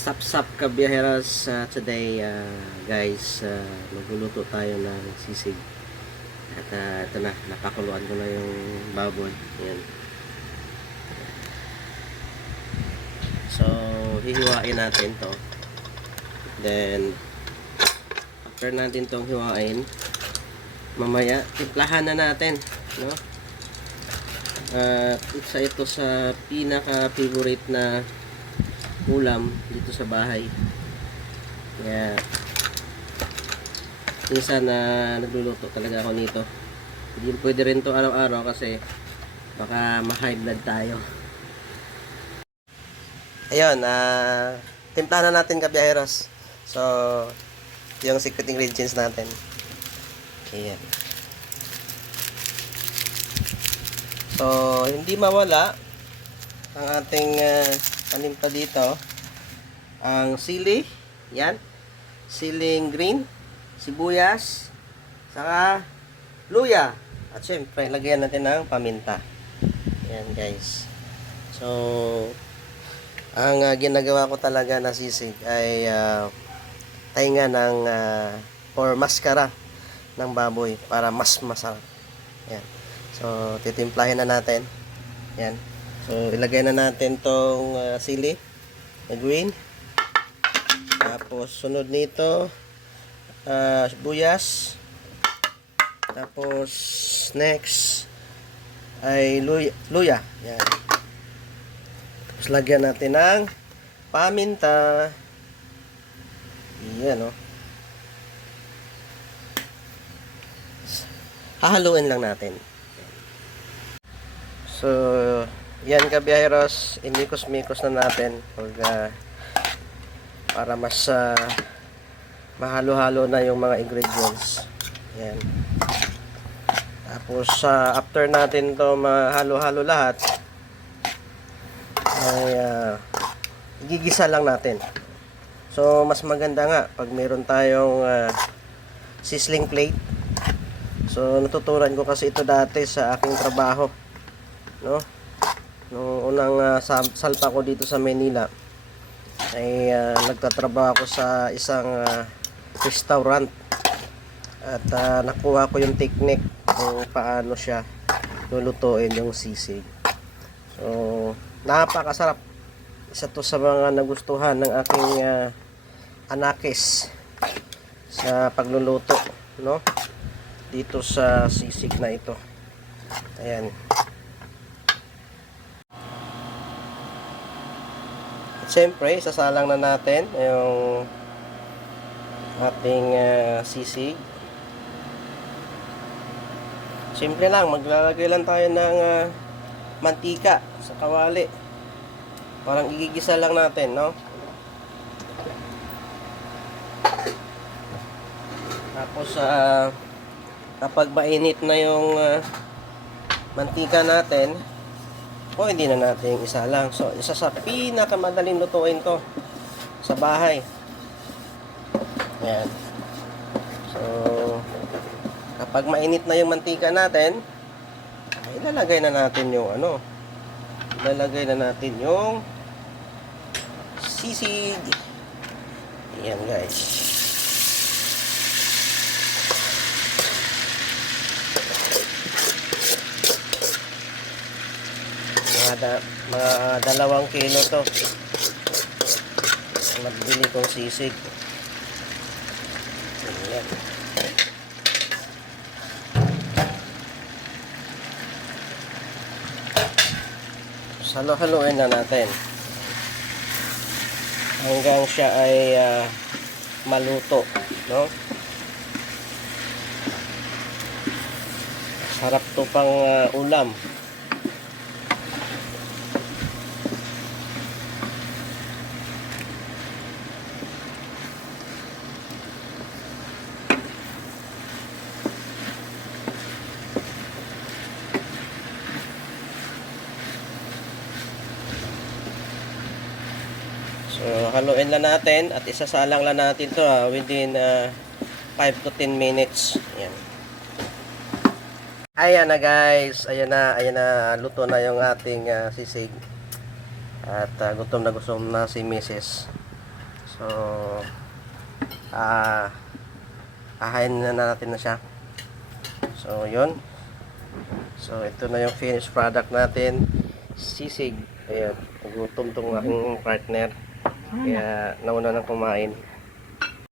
Sap-sap kabiyaheras today guys, magluluto tayo ng sisig at ito na, napakuluan ko na yung baboy. Ayan. So hihiwain natin to, then after natin tong hiwain, mamaya timplahan na natin, no? Isa ito sa pinaka favorite na ulam dito sa bahay. Kaya minsan na nagluluto talaga ako nito. Hindi pwede rin to araw-araw kasi baka ma-high blood tayo. Ayun, timpla na natin kabiyaheros. So, yung secret ingredients natin. Ayan. So, hindi mawala ang ating paninta dito, ang sili, yan, siling green, sibuyas, saka luya, at syempre lagyan natin ng paminta. Yan guys. So ang ginagawa ko talaga na sisig ay tainga ng or maskara ng baboy para mas masarap. Yan. So titimplahin na natin. Yan. So, ilagay na natin tong sili na green. Tapos, sunod nito, sibuyas. Tapos, next, ay luya. Yan. Tapos, lagyan natin ng paminta. Yan, o. Hahaluin lang natin. So, yan kabiyaheros, inikos-mikos na natin para mas mahalo-halo na yung mga ingredients. Yan. Tapos after natin to mahalo-halo lahat, ay igigisa lang natin. So mas maganda nga pag meron tayong sizzling plate. So natutunan ko kasi ito dati sa aking trabaho, no? Noong unang salpa ko dito sa Manila ay nagtatrabaho ako sa isang restaurant at nakuha ko yung technique kung paano siya lulutuin yung sisig. So napakasarap, isa to sa mga nagustuhan ng aking anakis sa pagluluto, no, dito sa sisig na ito. Ayan. Siyempre, sasalang na natin yung ating sisig. Simple lang, maglalagay lang tayo ng mantika sa kawali. Parang igigisa lang natin, no? Tapos, kapag mainit na yung mantika natin, o hindi na natin isa lang. So, isa sa pinakamadaling lutuin to sa bahay. Ayan. So, kapag mainit na yung mantika natin, ay ilalagay na natin yung ilalagay na natin yung sisig. Ayan guys. Mga 2 kilo to nagbili kong sisig. Ayan. Halo-haloin na natin hanggang siya ay maluto, no? Sarap to pang ulam. So, haluin lang natin at isasalang lang natin to within 5 to 10 minutes. Ayan. Ayan na guys. Ayan na. Luto na yung ating sisig. At gutom na si Mrs. So, ahayin na natin na siya. So, yun. So, ito na yung finished product natin. Sisig. Ayan, nagutom tong aking partner. Kaya, nauna nang kumain.